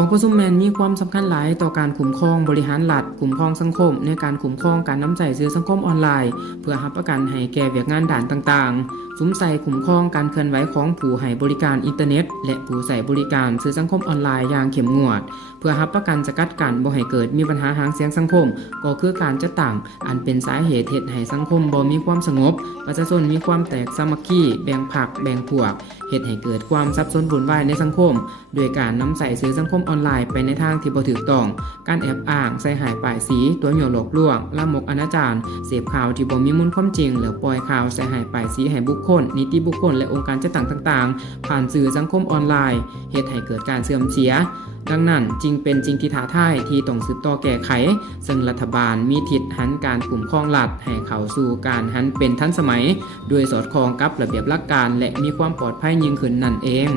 กองผู้ซุ่มแมนมีความสำคัญหลายต่อการคุ้มครองบริหารรัฐคุ้มครองสังคมในการคุ้มครองการน้ำใจสื่อสังคมออนไลน์เพื่อรับประกันให้แก่เวียกงานด่านต่างๆซุ้มใส่คุ้มครองการเคลื่อนไหวของผู้ให้บริการอินเทอร์เน็ตและผู้ใช้บริการสื่อสังคมออนไลน์อย่างเข้มงวดเพื่อรับประกันสกัดกั้นบ่ให้เกิดมีปัญหาหางเสียงสังคมก็คือการจัดตั้งอันเป็นสาเหตุเฮ็ดให้สังคมบ่มีความสงบประชาชนมีความแตกสามัคคีแบ่งพรรคแบ่งพวกเฮ็ดให้เกิดความสับสนวุ่นวายในสังคมโดยการนำใส่สื่อสังคมออนไลน์ไปในทางที่บ่ถูกต้องการแอบอ้างใส่หายป้ายสีตัวโยหลอกลวงลามกอนาจารเสพข่าวที่บ่มีมูลความจริงหรือปล่อยข่าวใส่หายป้ายสีให้บุคคลนิติบุคคลและองค์การจัดตั้งต่างๆผ่านสื่อสังคมออนไลน์เฮ็ดให้เกิดการเสื่อมเสียดังนั้นจึงเป็นสิ่งที่ท้าทายที่ต้องสืบต่อแก้ไขซึ่งรัฐบาลมีทิศหันการคุ้มครองรัฐให้เข้าสู่การหันเป็นทันสมัยโดยสอดคล้องกับระเบียบหลักการและมีความปลอดภัยยิ่งขึ้นนั่นเอง